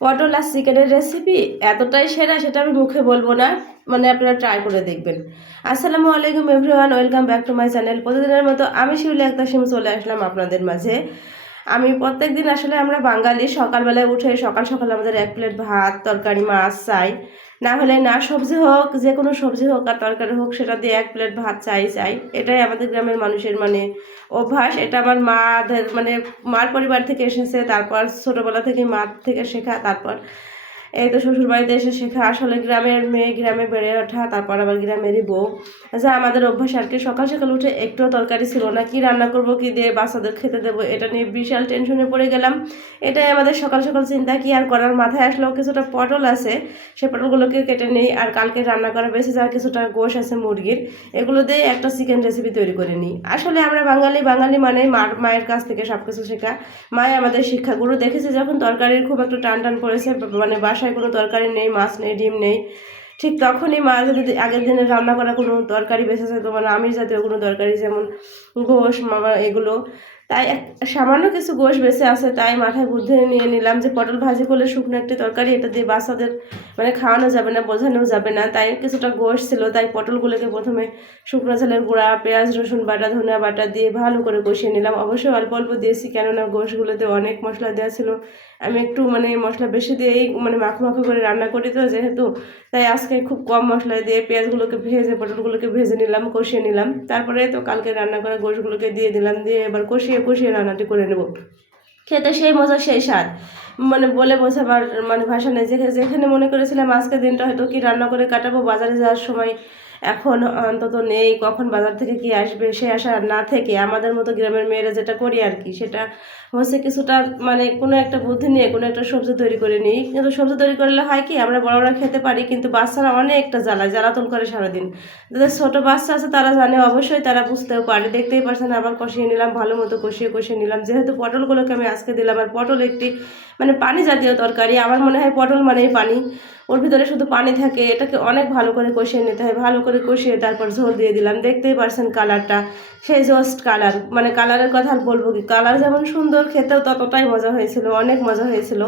পটল আর চিকেনের রেসিপি এতটাই সেরা সেটা আমি মুখে বলব না। মানে আপনারা ট্রাই করে দেখবেন। আসসালামু আলাইকুম everyone welcome back to my channel প্রতিদিনের মতো আমি শিউলি একটা সিম চলে আসলাম আপনাদের মাঝে। আমি প্রত্যেক দিন আসলে আমরা বাঙালি, সকালবেলায় উঠে সকাল সকাল আমাদের এক প্লেট ভাত, তরকারি, মাছ চাই। না হলে না সবজি হোক, যে কোনো সবজি হোক আর তরকারি হোক, সেটা দিয়ে এক প্লেট ভাত চাই চাই। এটাই আমাদের গ্রামের মানুষের মানে অভ্যাস। এটা আমার মাদের মানে মার পরিবার থেকে এসেছে, তারপর ছোটোবেলা থেকে মার থেকে শেখা, তারপর এই তো শ্বশুর বাড়িতে এসে শেখা, আসলে গ্রামের মেয়ে গ্রামে বেড়ে ওঠা, তারপর আবার গ্রামেরই বউ। যা আমাদের অভ্যাস আর কি, সকাল সকাল উঠে একটুও তরকারি ছিল না, কি রান্না করব, কি দিয়ে বাচ্চাদের খেতে দেবো, এটা নিয়ে বিশাল টেনশনে পড়ে গেলাম। এটাই আমাদের সকাল সকাল চিন্তা, কি আর করার, মাথায় আসলেও কিছুটা পটল আছে, সে পটলগুলোকে কেটে নিই, আর কালকে রান্না করা বেঁচে যাওয়া কিছুটা গোশ আছে মুরগির, এগুলো দিয়ে একটা চিকেন রেসিপি তৈরি করে নিই। আসলে আমরা বাঙালি বাঙালি মানে মার, মায়ের কাছ থেকে সব কিছু শেখা। মায় আমাদের শিক্ষাগুরু, দেখেছি যখন তরকারির খুব একটা টান টান পড়েছে মানে বাসায় কোনো তরকারি নেই, মাছ নেই, ডিম নেই। ঠিক তখনই মা যদি আগের দিনে রান্না করা কোনো তরকারি যায়, তোমার আমিষ জাতীয় কোনো তরকারি যেমন ঘোষ মামা, এগুলো তাই সামান্য কিছু গোশ বেঁচে আছে, তাই মাথায় বুদ্ধি নিয়ে নিলাম যে পটল ভাজি করলে শুকনো একটি তরকারি, এটা দিয়ে বাচ্চাদের মানে খাওয়ানো যাবে না, বোঝানো যাবে না। তাই কিছুটা গোশ ছিল, তাই পটলগুলোকে প্রথমে শুকনো ঝালের গুঁড়া, পেঁয়াজ, রসুন বাটা, ধনিয়া বাটা দিয়ে ভালো করে কষিয়ে নিলাম। অবশ্যই অল্প অল্প দিয়েছি, কেননা গোশগুলোতে অনেক মশলা দেওয়া ছিল। আমি একটু মানে মশলা বেশি দিয়েই মানে মাখো মাখো করে রান্না করি তো যেহেতু, তাই আজকে খুব কম মশলা দিয়ে পেঁয়াজগুলোকে ভেজে, পটলগুলোকে ভেজে নিলাম, কষিয়ে নিলাম। তারপরে তো কালকে রান্না করা গোশগুলোকে দিয়ে দিলাম, দিয়ে এবার কষিয়ে কষিয়ে রান্নাটি করে নেব। খেতে সেই মজা, সেই স্বাদ। মানে বলে বোঝাবার মানে ভাষা নেই। যেখানে যেখানে মনে করেছিলাম আজকে দিনটা হয়তো কি রান্না করে কাটাবো, বাজারে যাওয়ার সময় এখন অন্তত নেই, কখন বাজার থেকে কি আসবে, সে আশা না থেকে আমাদের মতো গ্রামের মেয়েরা যেটা করি আর কি, সেটা হচ্ছে কিছুটা মানে কোনো একটা বুদ্ধি নিয়ে, কোনো একটা সবজি তৈরি করে নিই। কিন্তু সবজি তৈরি করলে হয় কি, আমরা বড়রা খেতে পারি, কিন্তু বাচ্চারা অনেকটা জ্বালায়, জ্বালাতন করে সারাদিন। যাদের ছোটো বাচ্চা আছে তারা জানে, অবশ্যই তারা বুঝতেও পারে। দেখতেই পারছেন, আবার কষিয়ে নিলাম, ভালো মতো কষিয়ে কষিয়ে নিলাম। যেহেতু পটলগুলোকে আমি আজকে দিলাম, আর পটল একটি মানে পানি জাতীয় তরকারি, আমার মনে হয় পটল মানেই পানি। ওর ভিতরে শুধু পানি থাকে, এটাকে অনেক ভালো করে কষিয়ে নিতে হয়, ভালো করে কষিয়ে তারপর ঝোল দিয়ে দিলাম। দেখতেই পারছেন কালারটা। সেই জস্ট কালার মানে কালারের কথা বলব কি? কালার যেমন সুন্দর, খেতেও ততটাই মজা হয়েছিল, অনেক মজা হয়েছিল।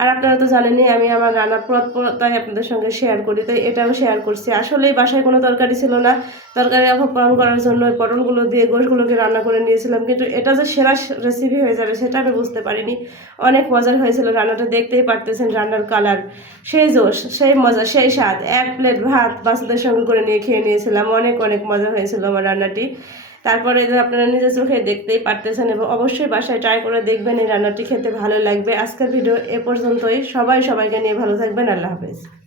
আর আপনারা তো জানেনই, আমি আমার রান্নার পর তাই আপনাদের সঙ্গে শেয়ার করি, তাই এটাও শেয়ার করছি। আসলেই বাসায় কোনো তরকারি ছিল না। তরকারি অভাব করার জন্য পটলগুলো দিয়ে গোশগুলোকে রান্না করে নিয়েছিলাম। কিন্তু এটা যে সেরা রেসিপি হয়ে যাবে, সেটা আমি বুঝতে পারিনি। অনেক মজার হয়েছিল রান্নাটা, দেখতেই পারতেছেন রান্নার কালার সেই জোশ, সেই মজা, সেই স্বাদ। এক প্লেট ভাত বাচ্চাদের সঙ্গে করে নিয়ে খেয়ে নিয়েছিলাম, অনেক অনেক মজা হয়েছিল আমার রান্নাটি। তারপরে আপনারা নিজের চোখে দেখতেই পারতেছেন এবং অবশ্যই বাসায় ট্রাই করে দেখবেন এই রান্নাটি খেতে ভালো লাগবে। আজকের ভিডিও এ পর্যন্তই। সবাই সবাইকে নিয়ে ভালো থাকবেন। আল্লাহ হাফেজ।